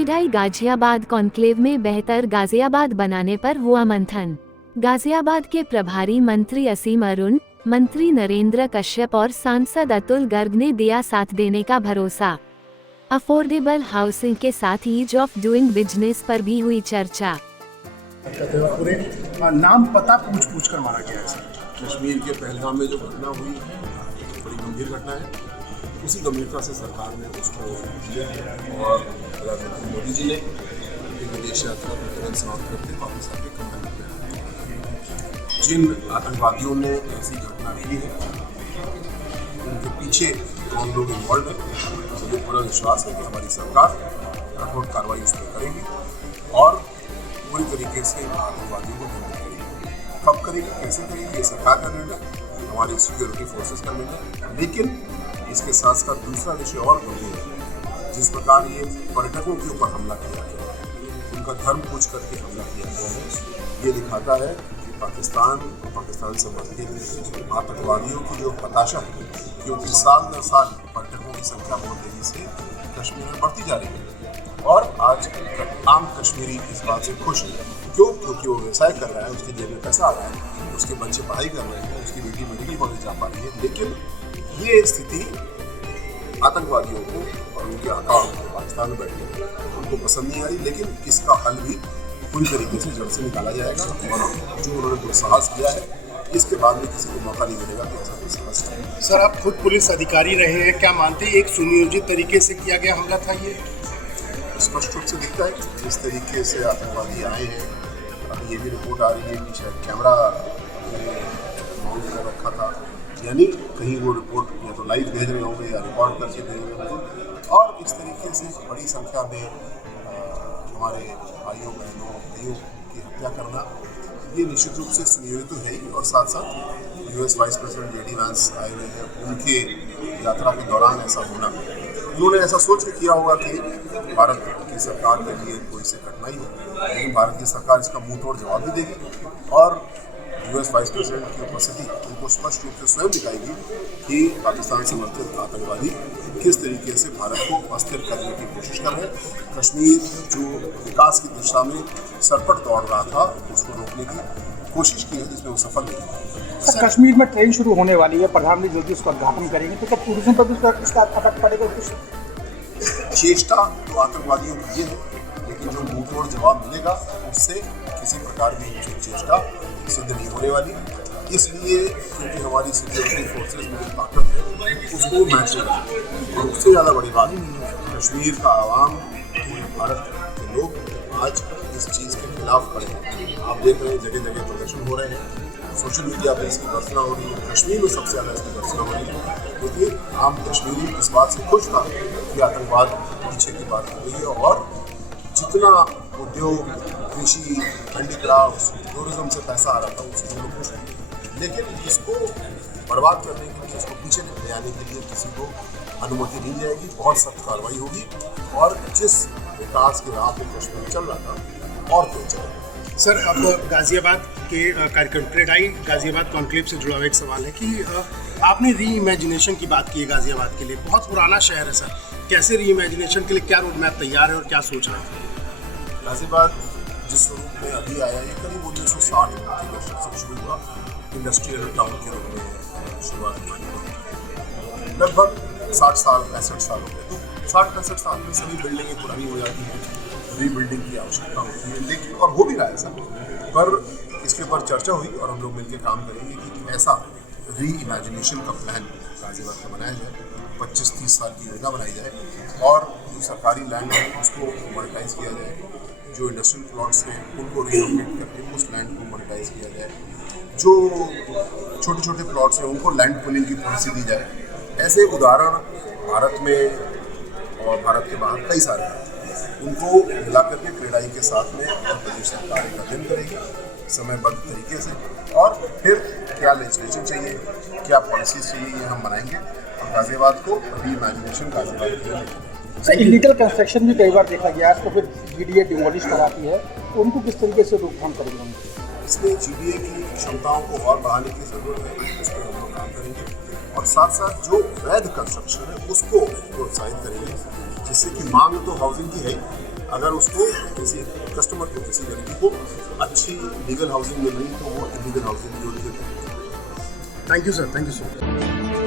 CREDAI Ghaziabad conclave में बेहतर गाजियाबाद बनाने पर हुआ मंथन। गाजियाबाद के प्रभारी मंत्री असीम अरुण, मंत्री नरेंद्र कश्यप और सांसद अतुल गर्ग ने दिया साथ देने का भरोसा। अफोर्डेबल हाउसिंग के साथ ईज ऑफ डूइंग बिजनेस पर भी हुई चर्चा। पूरे नाम पता पूछ कर मारा गया है। कश्मीर के पहलगाम में जो घटना हुई है बड़ी गंभीर घटना है। उसी गंभीरता से सरकार ने उसको लिया है और प्रधानमंत्री मोदी जी ने विदेश यात्रा को तुरंत समाप्त करते वापस आके कंपनी में जिन आतंकवादियों ने ऐसी घटना की है उनके पीछे कौन लोग इन्वॉल्व हैं, मुझे पूरा विश्वास है कि हमारी सरकार कठोर कार्रवाई उस पर करेगी और पूरी तरीके से आतंकवादियों को दंडित करेगी। कब करेगी, कैसे करेगी, ये सरकार का निर्णय, हमारी सिक्योरिटी फोर्सेस का निर्णय। लेकिन इसके साथ साथ दूसरा विषय और गंभीर है। जिस प्रकार ये पर्यटकों के ऊपर हमला किया गया है, उनका धर्म पूछ करके हमला किया गया है, ये दिखाता है कि पाकिस्तान और पाकिस्तान समर्थित आतंकवादियों की जो हताशा है, क्योंकि साल दर साल पर्यटकों की संख्या बहुत तेजी से कश्मीर में बढ़ती जा रही है और आज आम कश्मीरी इस बात से खुश है। क्यों? क्योंकि वो व्यवसाय कर रहा है, उसके जेब में पैसा आ रहा है, उसके बच्चे पढ़ाई कर रहे हैं, उसकी बेटी मेडिकल कॉलेज जा पा रही है। लेकिन ये स्थिति आतंकवादियों को और उनके आकाओं को पाकिस्तान में बैठे उनको पसंद नहीं आ रही। लेकिन इसका हल भी पूरी तरीके से जड़ से निकाला जाएगा और जो उन्होंने दुस्साहस किया है इसके बाद में किसी को मौका नहीं मिलेगा कि ऐसा दुस्साहस करें। सर, आप खुद पुलिस अधिकारी रहे हैं, क्या मानते हैं एक सुनियोजित तरीके से किया गया हमला था? ये स्पष्ट रूप से दिखता है जिस तरीके से आतंकवादी आए हैं। अभी ये भी रिपोर्ट आ रही है कि शायद कैमरा माउंट कर रखा था, यानी कहीं वो रिपोर्ट या तो लाइव भेज रहे होंगे या रिकॉर्ड करके भेज रहे होंगे और इस तरीके से बड़ी संख्या में हमारे भाइयों बहनों की हत्या करना ये निश्चित रूप से सुनियोजित तो है ही। और साथ साथ यूएस वाइस प्रेसिडेंट जेडी वांस आए हुए हैं, उनके यात्रा के दौरान ऐसा होना, उन्होंने ऐसा सोच के किया होगा कि भारत की सरकार के लिए कोई से कठिनाई है, लेकिन भारत की सरकार इसका मुंह तोड़ जवाब भी देगी और यूएस वाइस प्रेसिडेंट की उपस्थिति उनको स्पष्ट रूप से स्वयं दिखाएगी कि पाकिस्तान समर्थित आतंकवादी किस तरीके से भारत को अस्थिर करने की कोशिश कर रहे हैं। कश्मीर जो विकास की दिशा में सरपट दौड़ रहा था उसको रोकने की कोशिश की है, जिसमें वो सफल नहीं। सर, कश्मीर में ट्रेन शुरू होने वाली है, प्रधानमंत्री जल्दी उसका उद्घाटन करेंगे, तो क्या टूरिज्म पर भी इसका इफेक्ट पड़ेगा? कुछ चेष्टा तो आतंकवादियों की ये है, लेकिन जो मुंह तोड़ जवाब मिलेगा उससे किसी प्रकार की चेष्टा सिद्ध नहीं होने वाली। इसलिए क्योंकि हमारी सिक्योरिटी फोर्सेस में जो ताकत है उसको मैच करें। और उससे ज़्यादा बड़ी बात कश्मीर का आवाम, भारत के लोग आज इस चीज़ के खिलाफ खड़े हैं। आप देख रहे हैं जगह जगह प्रदर्शन हो रहे हैं, सोशल मीडिया पर इसकी भर्सना हो रही है, कश्मीर में सबसे ज़्यादा इसकी भर्सना हो रही है, क्योंकि आम कश्मीरी इस बात से खुश था कि आतंकवाद पीछे की बात हो रही है और जितना उद्योग, कृषि, हैंडीक्राफ्ट, टूरिज्म से पैसा आ रहा था उसके लोग खुश हैं। लेकिन इसको बर्बाद करने के लिए, इसको पीछे ले आने के लिए किसी को अनुमति नहीं जाएगी। बहुत सख्त कार्रवाई होगी और जिस विकास के राह पे कश्मीर चल रहा था और क्यों चलेगा। सर, अब गाजियाबाद के कार्यक्रम क्रेडाई गाजियाबाद कॉन्क्लेव से जुड़ा हुआ एक सवाल है कि आपने री इमेजिनेशन की बात की है गाजियाबाद के लिए। बहुत पुराना शहर है सर, कैसे री इमेजिनेशन के लिए क्या रोड मैप तैयार है और क्या सोच रहे हैं? गाजियाबाद जिस स्वरूप में अभी आया है करीब 1960 के दशक से शुरू हुआ, इंडस्ट्रियल टाउन के रूप में शुरुआत हुई। लगभग 60 साल 65 साल हो गए, तो 60-65 साल में सभी बिल्डिंगें पुरानी हो जाती हैं, रीबिल्डिंग की आवश्यकता होती है। लेकिन और हो भी रहा है ऐसा, पर इसके ऊपर चर्चा हुई और हम लोग मिलकर काम करेंगे कि ऐसा री इमेजिनेशन का प्लान गाजियाबाद का बनाया जाए, 25-30 साल की योजना बनाई जाए और जो सरकारी लैंड है उसको मोनेटाइज किया जाए, जो इंडस्ट्रियल प्लॉट्स हैं उनको रीलोकेट करके उस लैंड को मोनेटाइज किया जाए, जो छोटे छोटे प्लॉट्स हैं उनको लैंड पूलिंग की पॉलिसी दी जाए। ऐसे उदाहरण भारत में और भारत के बाहर कई सारे हैं, उनको मिला करके क्रेडाई के साथ में उत्तर प्रदेश सरकार एक अध्ययन करेगी समयबद्ध तरीके से और फिर क्या लेजिस्लेशन चाहिए, क्या पॉलिसीज चाहिए, ये हम बनाएंगे और गाजियाबाद को री इमेजिनेशन गाजियाबाद की इलीगल कंस्ट्रक्शन भी कई बार देखा गया है, तो फिर जीडीए डिमोलिश कराती है, तो उनको किस तरीके से रोकथाम करेंगे? इसलिए जीडीए की क्षमताओं को और बढ़ाने की ज़रूरत है, उस पर हम लोग काम करेंगे और साथ साथ जो वैध कंस्ट्रक्शन है उसको प्रोत्साहित करेंगे, जिससे कि मांग तो हाउसिंग की है, अगर उसको किसी कस्टमर को, किसी गरीब को अच्छी लीगल हाउसिंग मिल रही तो वो इलीगल हाउसिंग जो thank you sir, thank you sir.